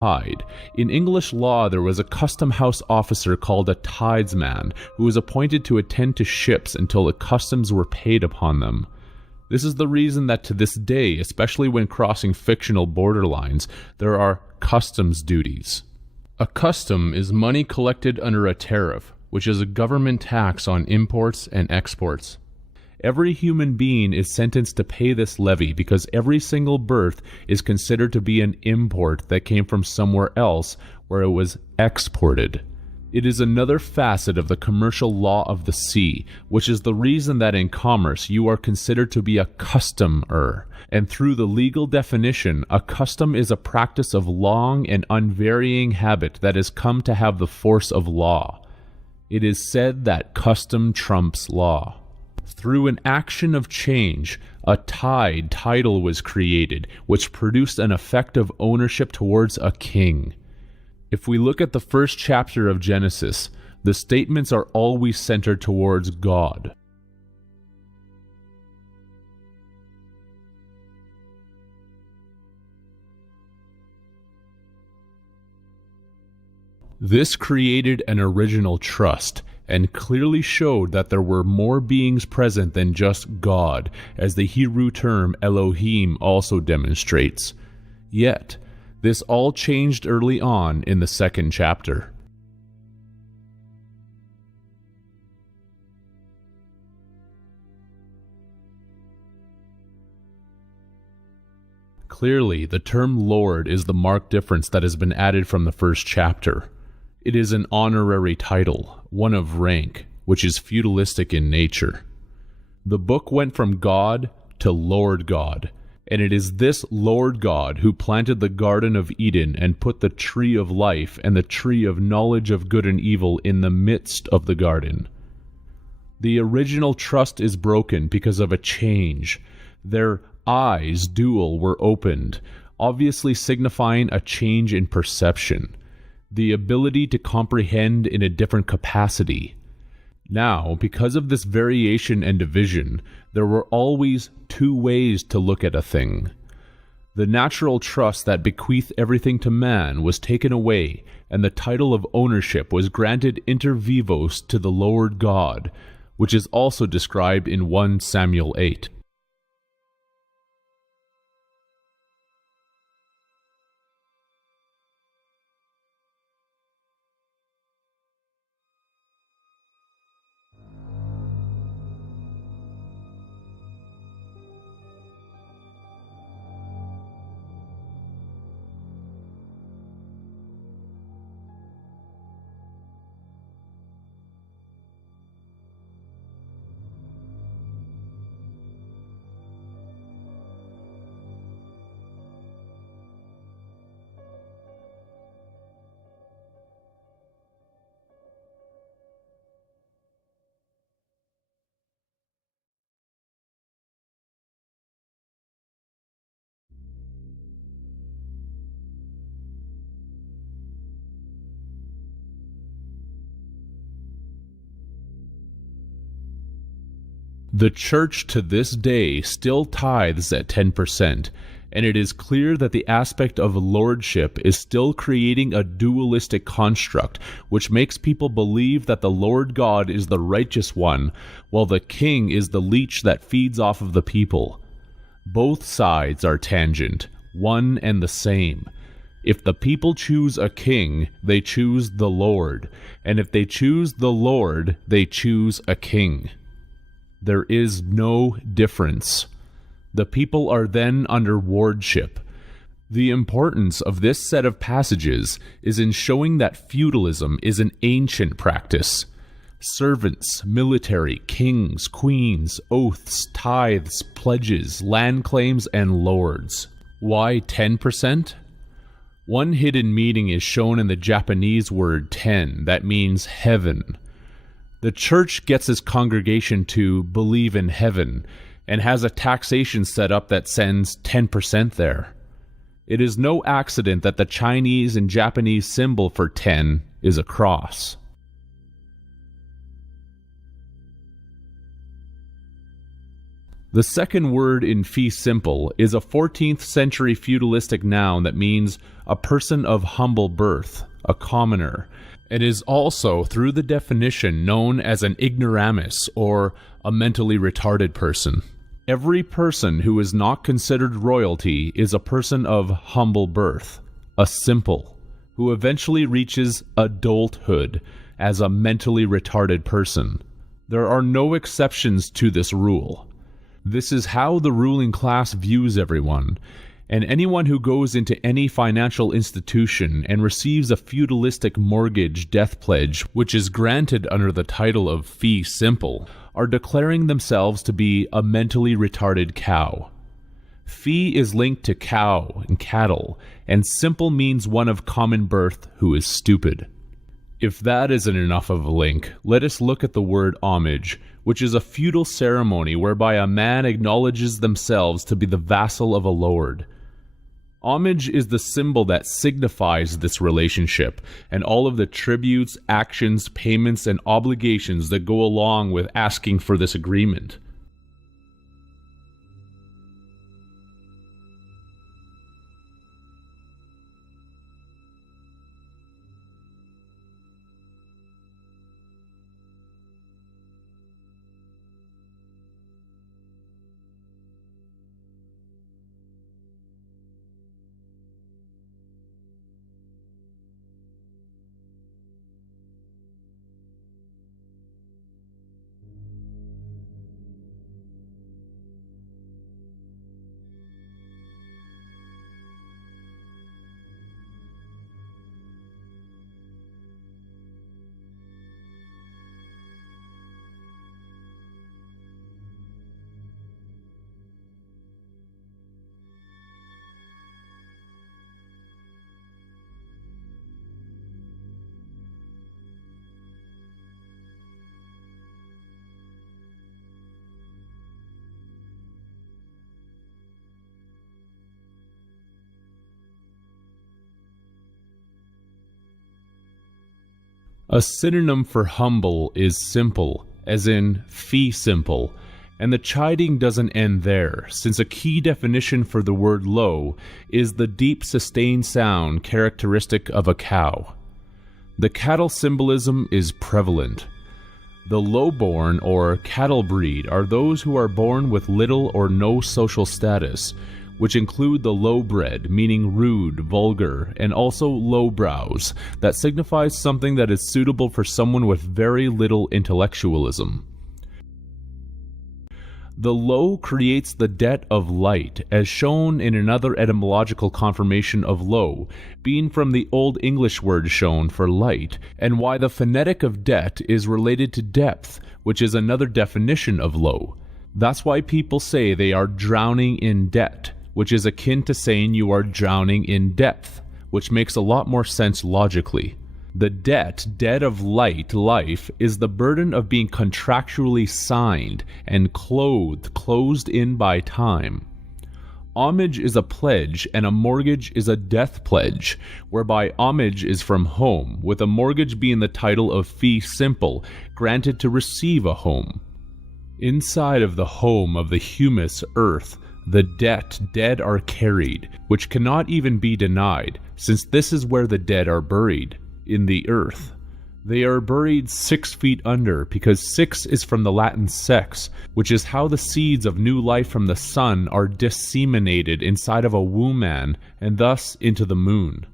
Tide. In English law, there was a custom house officer called a tidesman who was appointed to attend to ships until the customs were paid upon them. This is the reason that to this day, especially when crossing fictional borderlines, there are customs duties. A custom is money collected under a tariff, which is a government tax on imports and exports. Every human being is sentenced to pay this levy because every single birth is considered to be an import that came from somewhere else where it was exported. It is another facet of the commercial law of the sea, which is the reason that in commerce you are considered to be a customer, and through the legal definition, a custom is a practice of long and unvarying habit that has come to have the force of law. It is said that custom trumps law. Through an action of change, a title was created, which produced an effect of ownership towards a king. If we look at the first chapter of Genesis, the statements are always centered towards God. This created an original trust, and clearly showed that there were more beings present than just God, as the Hebrew term Elohim also demonstrates. Yet, this all changed early on in the second chapter. Clearly, the term Lord is the marked difference that has been added from the first chapter. It is an honorary title, one of rank, which is feudalistic in nature. The book went from God to Lord God, and it is this Lord God who planted the Garden of Eden and put the tree of life and the tree of knowledge of good and evil in the midst of the garden. The original trust is broken because of a change. Their eyes, dual, were opened, obviously signifying a change in perception. The ability to comprehend in a different capacity. Now, because of this variation and division, there were always two ways to look at a thing. The natural trust that bequeathed everything to man was taken away, and the title of ownership was granted inter vivos to the Lord God, which is also described in 1 Samuel 8. The Church to this day still tithes at 10%, and it is clear that the aspect of lordship is still creating a dualistic construct which makes people believe that the Lord God is the righteous one, while the king is the leech that feeds off of the people. Both sides are tangent, one and the same. If the people choose a king, they choose the Lord, and if they choose the Lord, they choose a king. There is no difference. The people are then under wardship. The importance of this set of passages is in showing that feudalism is an ancient practice. Servants, military, kings, queens, oaths, tithes, pledges, land claims, and lords. Why 10%? One hidden meaning is shown in the Japanese word ten, that means heaven. The church gets its congregation to believe in heaven and has a taxation set up that sends 10% there. It is no accident that the Chinese and Japanese symbol for 10 is a cross. The second word in fee simple is a 14th century feudalistic noun that means a person of humble birth, a commoner, and is also, through the definition, known as an ignoramus or a mentally retarded person. Every person who is not considered royalty is a person of humble birth, a simple, who eventually reaches adulthood as a mentally retarded person. There are no exceptions to this rule. This is how the ruling class views everyone, and anyone who goes into any financial institution and receives a feudalistic mortgage death pledge, which is granted under the title of fee simple, are declaring themselves to be a mentally retarded cow. Fee is linked to cow and cattle, and simple means one of common birth who is stupid. If that isn't enough of a link, let us look at the word homage, which is a feudal ceremony whereby a man acknowledges themselves to be the vassal of a lord. Homage is the symbol that signifies this relationship, and all of the tributes, actions, payments, and obligations that go along with asking for this agreement. A synonym for humble is simple, as in fee simple, and the chiding doesn't end there, since a key definition for the word low is the deep sustained sound characteristic of a cow. The cattle symbolism is prevalent. The low-born or cattle breed are those who are born with little or no social status, which include the low-bred, meaning rude, vulgar, and also low-brows, that signifies something that is suitable for someone with very little intellectualism. The low creates the debt of light, as shown in another etymological confirmation of low, being from the Old English word shown for light, and why the phonetic of debt is related to depth, which is another definition of low. That's why people say they are drowning in debt, which is akin to saying you are drowning in depth, which makes a lot more sense logically. The debt of light, life, is the burden of being contractually signed and closed in by time. Homage is a pledge, and a mortgage is a death pledge, whereby homage is from home, with a mortgage being the title of fee simple, granted to receive a home. Inside of the home of the humus earth, the dead are carried, which cannot even be denied, since this is where the dead are buried, in the earth. They are buried 6 feet under, because 6 is from the Latin sex, which is how the seeds of new life from the sun are disseminated inside of a womb man, and thus into the moon.